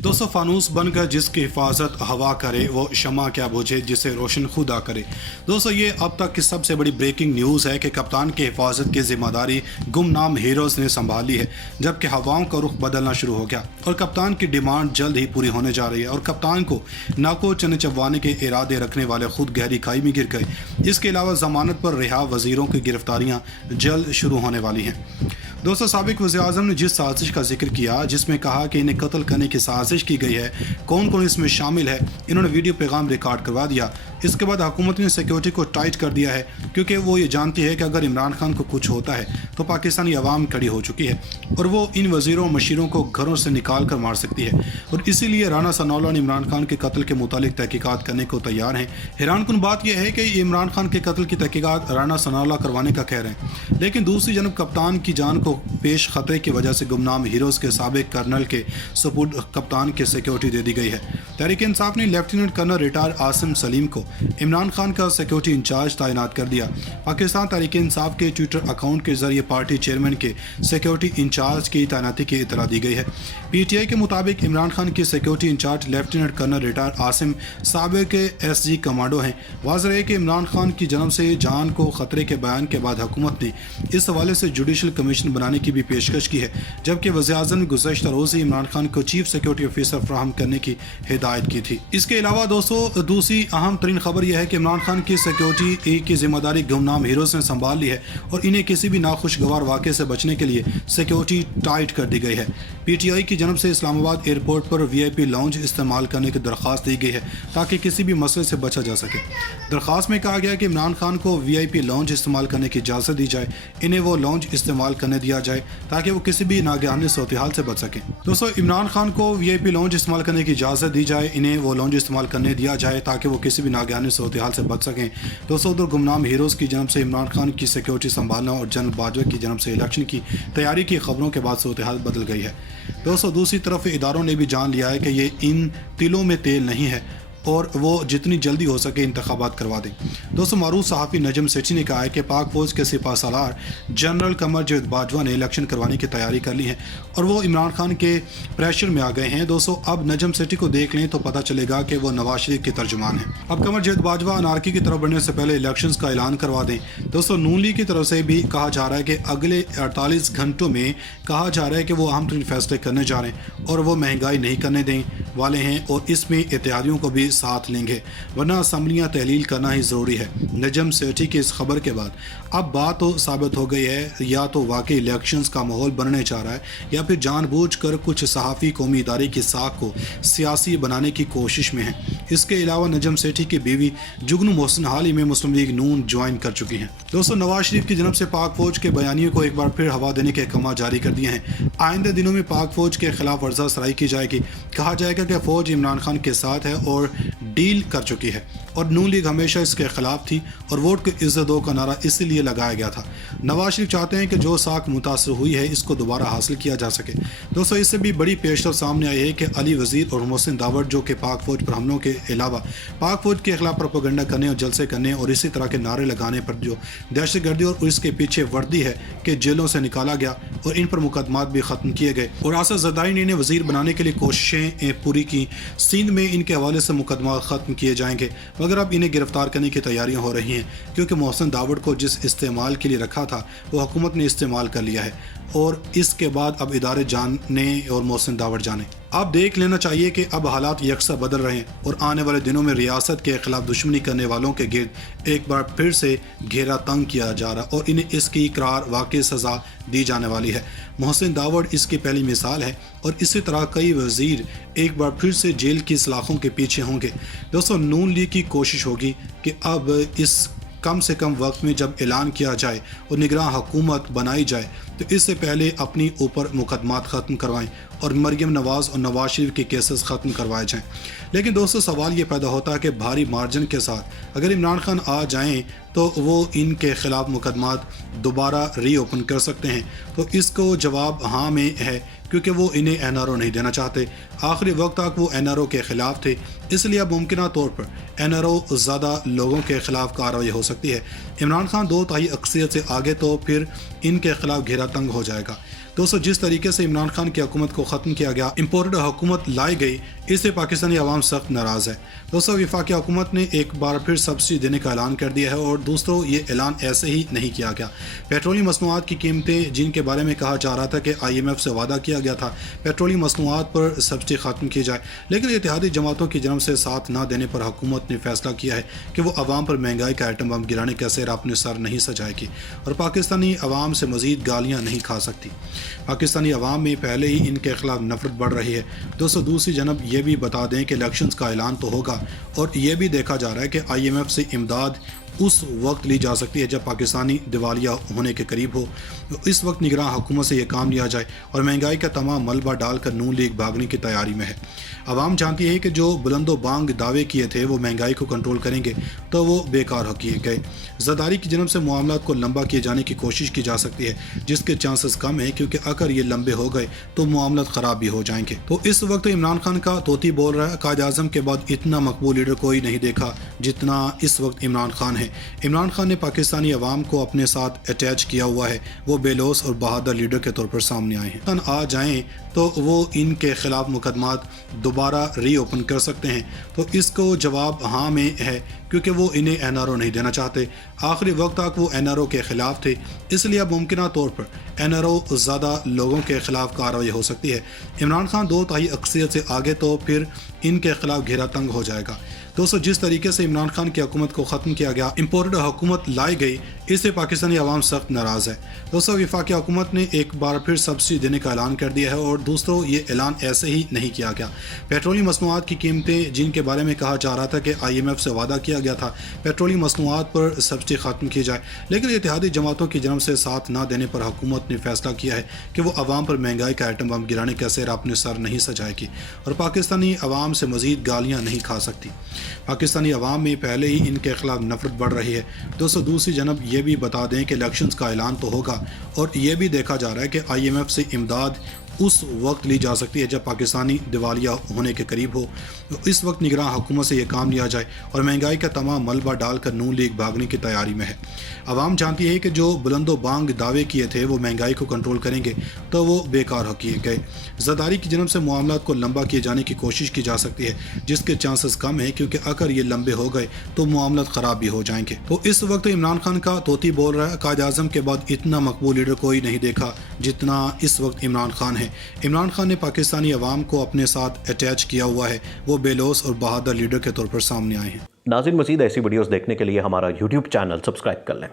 दोस्तों, फानूस बनकर जिसकी हिफाजत हवा करे वो शमा क्या बुझे जिसे रोशन खुदा करे। दोस्तों, ये अब तक की सबसे बड़ी ब्रेकिंग न्यूज़ है कि कप्तान की हिफाजत की जिम्मेदारी गुमनाम हीरोज़ ने संभाली है, जबकि हवाओं का रुख बदलना शुरू हो गया और कप्तान की डिमांड जल्द ही पूरी होने जा रही है और कप्तान को नाको चने चबवाने के इरादे रखने वाले खुद गहरी खाई में गिर गए। इसके अलावा जमानत पर रिहा वजीरों की गिरफ्तारियाँ जल्द शुरू होने वाली हैं। दोस्तों, साबिक वज़ीर-ए-आज़म ने जिस साजिश का जिक्र किया जिसमें कहा कि इन्हें कत्ल करने की साजिश की गई है, कौन कौन इसमें शामिल है, इन्होंने वीडियो पैगाम रिकॉर्ड करवा दिया। इसके बाद हुकूमत ने सिक्योरिटी को टाइट कर दिया है, क्योंकि वो ये जानती है कि अगर इमरान खान को कुछ होता है तो पाकिस्तानी अवाम खड़ी हो चुकी है और वो इन वज़ीरों मशीरों को घरों से निकाल कर मार सकती है। और इसीलिए राना सनाउल्लाह ने इमरान खान के कत्ल के मुतालिक तहकीकात करने को तैयार हैं। हैरानकुन बात यह है कि इमरान खान के कत्ल की तहकीकात राना सनाउल्लाह करवाने का कह रहे हैं, लेकिन दूसरी जानब कप्तान की जान को पेश खतरे की वजह से गुमनाम हीरोज़ के साबिक कर्नल के सपुर्द कप्तान की सिक्योरिटी दे दी गई है। तहरीक इंसाफ ने lieutenant colonel retire Asim Saleem को इमरान खान का सिक्योरिटी इंचार्ज तैनात कर दिया। पाकिस्तान तहरीक इंसाफ के ट्विटर अकाउंट के जरिए पार्टी चेयरमैन के सिक्योरिटी इंचार्ज की तैनाती की इतला दी गई है। PTI के मुताबिक इमरान खान की security incharge lieutenant colonel retire Asim साबिक SG कमांडो हैं। वाज़ेह है कि इमरान खान की जन्म से जान को खतरे के बयान के बाद हुकूमत ने इस हवाले से जुडिशल कमीशन बनाने की भी पेशकश की है, जबकि वज़ीर-ए-आज़म ने गुज़श्ता रोज़ ही इमरान खान को चीफ सिक्योरिटी ऑफिसर फराहम करने की हिदायत की थी। इसके अलावा दोस्तों, दूसरी अहम तरीन खबर यह है कि इमरान खान की सिक्योरिटी की जिम्मेदारी गुमनाम हीरोज़ ने संभाल ली है और इन्हें किसी भी नाखुशगवार वाक़े से बचने के लिए सिक्योरिटी टाइट कर दी गई है। PTI की जानब से इस्लामाबाद एयरपोर्ट पर VIP लाउंज इस्तेमाल करने की दरख्वास्त दी गई है ताकि किसी भी मसले से बचा जा सके। दरख्वास्त में कहा गया है कि इमरान खान को VIP लाउंज इस्तेमाल करने की इजाज़त दी जाए, इन्हें वो लाउंज इस्तेमाल करने दिया जाए ताकि वो किसी भी नागहानी सूरत-ए-हाल से बच सकें। दोस्तों, इमरान खान को VIP लाउंज इस्तेमाल करने की इजाज़त दी जाए, इन्हें वो लाउंज इस्तेमाल करने दिया जाए ताकि वो किसी भी नागहानी सूरत-ए-हाल से बच सकें। दोस्तों, उधर गुमनाम हीरोज़ की जानब से इमरान खान की सिक्योरिटी संभालना और जनरल बाजवा की जानब से इलेक्शन की तैयारी की खबरों के बाद सूरत-ए-हाल बदल गई है। दोस्तों, दूसरी तरफ इदारों ने भी जान लिया है कि ये इन तिलों में तेल नहीं है और वो जितनी जल्दी हो सके इंतखाबात करवा दें। दोस्तों, मारूफ सहाफ़ी नजम सेठी ने कहा है कि पाक फौज के सिपा सालार जनरल कमर जावेद बाजवा ने इलेक्शन करवाने की तैयारी कर ली है और वो इमरान खान के प्रेशर में आ गए हैं। दोस्तों, अब नजम सेठी को देख लें तो पता चलेगा कि वो नवाज शरीफ के तर्जुमान हैं। अब कमर जावेद बाजवा अनारकी की तरफ बढ़ने से पहले इलेक्शन का ऐलान करवा दें। दोस्तों, नून लीग की तरफ से भी कहा जा रहा है कि अगले 48 घंटों में कहा जा रहा है कि वो अहम तरीन फैसले करने जा रहे हैं और वो महंगाई नहीं करने दें वाले हैं और इसमें इत्तेहादियों को भी साथ लेंगे, वरना असम्बलियाँ तहलील करना ही ज़रूरी है। नजम सेठी की इस खबर के बाद अब बात तो साबित हो गई है, या तो वाकई इलेक्शंस का माहौल बनने जा रहा है या फिर जानबूझकर कुछ सहाफ़ी कौमी इदारे की साख को सियासी बनाने की कोशिश में है। इसके अलावा नजम सेठी की बीवी जुगनू मोहसिन हाल ही में मुस्लिम लीग नून ज्वाइन कर चुकी हैं। दोस्तों, नवाज शरीफ की जनब से पाक फौज के बयानियों को एक बार फिर हवा देने के अहकाम जारी कर दिए हैं। आइंदे दिनों में पाक फौज के खिलाफ वर्जा सराई की जाएगी। कहा जाएगा कि फौज इमरान खान के साथ है और डील कर चुकी है और नून लीग हमेशा इसके खिलाफ थी और वोट को इज्जत दो का नारा इसीलिए लगाया गया था। नवाज शरीफ चाहते हैं कि जो साख मुतासर हुई है इसको दोबारा हासिल किया जा सके। दोस्तों, इससे भी बड़ी पेशरफ सामने आई है कि अली वजीर और मोहसिन दावड़, जो कि पाक फौज पर हमलों के अलावा पाक फौज के खिलाफ प्रोपेगेंडा करने और जलसे करने और इसी तरह के नारे लगाने पर जो दहशतगर्दी और इसके पीछे वर्दी है कि जेलों से निकाला गया और इन पर मुकदमात भी ख़त्म किए गए और आसद ज़रदारी ने इन्हें वजीर बनाने के लिए कोशिशें पूरी की। सिंध में इनके हवाले से मुकदमा ख़त्म किए जाएंगे, मगर अब इन्हें गिरफ्तार करने की तैयारियां हो रही हैं, क्योंकि मोहसिन दावड़ को जिस इस्तेमाल के लिए रखा था वो हुकूमत ने इस्तेमाल कर लिया है और इसके बाद अब इदारे जाने और मोहसिन दावड़ जाने। अब देख लेना चाहिए कि अब हालात यकसा बदल रहे हैं और आने वाले दिनों में रियासत के खिलाफ दुश्मनी करने वालों के गिर्द एक बार फिर से घेरा तंग किया जा रहा और इन्हें इसकी इकरार वाकई सज़ा दी जाने वाली है। मोहसिन दावड़ इसकी पहली मिसाल है और इसी तरह कई वज़ीर एक बार फिर से जेल की सलाखों के पीछे होंगे। दोस्तों, नून लीग की कोशिश होगी कि अब इस कम से कम वक्त में जब ऐलान किया जाए और निगरान हुकूमत बनाई जाए तो इससे पहले अपनी ऊपर मुकदमात ख़त्म करवाएं और मरियम नवाज़ और नवाज शरीफ के केसेस ख़त्म करवाए जाएं। लेकिन दोस्तों, सवाल ये पैदा होता है कि भारी मार्जिन के साथ अगर इमरान खान आ जाएं तो वो इनके ख़िलाफ़ मुकदमात दोबारा रीओपन कर सकते हैं। तो इसको जवाब हाँ में है, क्योंकि वो इन्हें NRO नहीं देना चाहते। आखिरी वक्त तक वो NRO के ख़िलाफ़ थे, इसलिए अब मुमकिन तौर पर NRO ज़्यादा लोगों के ख़िलाफ़ कार्रवाई हो सकती है। इमरान खान 2/3 अक्सरियत से आगे तो फिर इनके ख़िलाफ़ घेरा तंग हो जाएगा। दोस्तों, जिस तरीके से इमरान खान की हुकूमत को ख़त्म किया गया, इम्पोर्टेड हुकूमत लाई गई, इससे पाकिस्तानी अवाम सख्त नाराज़ है। दोस्तों, वफाकी हुकूमत ने एक बार फिर सब्सिडी देने का ऐलान कर दिया है और दोस्तों ये ऐलान ऐसे ही नहीं किया गया। पेट्रोलियम मसनूआत की कीमतें जिनके बारे में कहा जा रहा था कि IMF से वादा किया गया था पेट्रोलियम मसनूआत पर सब्सिडी ख़त्म की जाए, लेकिन इत्तेहादी जमातों की जनब से साथ न देने पर हुकूमत ने फैसला किया है कि वो अवाम पर महंगाई का आइटम बम गिराने का सिर अपने सर नहीं सजाएगी और पाकिस्तानी अवाम से मज़ीद गालियाँ नहीं खा सकती। पाकिस्तानी अवाम में पहले ही इनके खिलाफ नफरत बढ़ रही है। दोस्तों, दूसरी जनब ये भी बता दें कि इलेक्शंस का ऐलान तो होगा और ये भी देखा जा रहा है कि IMF से इमदाद उस वक्त ली जा सकती है जब पाकिस्तानी दिवालिया होने के करीब हो। तो इस वक्त निगरान हुकूमत से ये काम लिया जाए और महंगाई का तमाम मलबा डालकर नून लीग भागने की तैयारी में है। आवाम जानती है कि जो बुलंदो बांग दावे किए थे वो महंगाई को कंट्रोल करेंगे तो वो बेकार हो किए गए। ज़रदारी की जनब से मामलात को लंबा किए जाने की कोशिश की जा सकती है, जिसके चांसेस कम है क्योंकि अगर ये लंबे हो गए तो मामलात ख़राब भी हो जाएंगे। तो इस वक्त इमरान खान का तोती बोल रहा है, कायद आज़म के बाद इतना मकबूल लीडर कोई नहीं देखा जितना इस वक्त इमरान खान है। इमरान खान ने पाकिस्तानी अवाम को अपने साथ अटैच किया हुआ है। वो बेलोस और बहादुर लीडर के तौर पर सामने आए हैं। आ जाएं तो वो इनके खिलाफ मुकदमात दोबारा रीओपन कर सकते हैं। तो इसको जवाब हाँ में है क्योंकि वो इन्हें NRO नहीं देना चाहते। आखिरी वक्त तक वो NRO के ख़िलाफ़ थे, इसलिए अब मुमकिन तौर पर NRO ज़्यादा लोगों के ख़िलाफ़ कार्रवाई हो सकती है। इमरान खान 2/3 अक्सरियत से आगे तो फिर इनके खिलाफ घेरा तंग हो जाएगा। दोस्तों, जिस तरीके से इमरान खान की हुकूमत को ख़त्म किया गया, इम्पोर्टेड हुकूमत लाई गई, इससे पाकिस्तानी अवाम सख्त नाराज़ है। दोस्तों, वफाकी हुकूमत ने एक बार फिर सब्सिडी देने का ऐलान कर दिया है और दोस्तों ये ऐलान ऐसे ही नहीं किया गया। पेट्रोलियम मसनूआत की कीमतें जिनके बारे में कहा जा रहा था कि IMF से वादा किया गया था पेट्रोलियम मसनूआत पर सब्सिडी ख़त्म की जाए, लेकिन इत्तेहादी जमातों की जनब से साथ न देने पर हुकूमत ने फैसला किया है कि वो अवाम पर महंगाई का आइटम बम गिराने का सिर अपने सर नहीं सजाएगी और पाकिस्तानी अवाम से मज़ीद गालियाँ नहीं खा सकती। पाकिस्तानी अवाम में पहले ही इनके खिलाफ नफरत बढ़ रही है। दोस्तों, दूसरी जनब ये भी बता दें कि इलेक्शंस का ऐलान तो होगा और ये भी देखा जा रहा है कि IMF से इमदाद उस वक्त ली जा सकती है जब पाकिस्तानी दिवालिया होने के करीब हो। तो इस वक्त निगरान हुकूमत से ये काम लिया जाए और महंगाई का तमाम मलबा डालकर नून लीग भागने की तैयारी में है। आवाम जानती है कि जो बुलंदो बांग दावे किए थे वो महंगाई को कंट्रोल करेंगे तो वो बेकार हो किए गए। ज़रदारी की जनब से मामलात को लंबा किए जाने की कोशिश की जा सकती है, जिसके चांसेस कम है क्योंकि अगर ये लंबे हो गए तो मामलात ख़राब भी हो जाएंगे। तो इस वक्त इमरान खान का तोती बोल रहा है, कायद आज़म के बाद इतना मकबूल लीडर कोई नहीं देखा जितना इस वक्त इमरान खान है। इमरान खान ने पाकिस्तानी अवाम को अपने साथ अटैच किया हुआ है। वो बेलोस और बहादुर लीडर के तौर पर सामने आए हैं। नाज़रीन, मज़ीद ऐसी वीडियोस देखने के लिए हमारा YouTube चैनल सब्सक्राइब कर लें।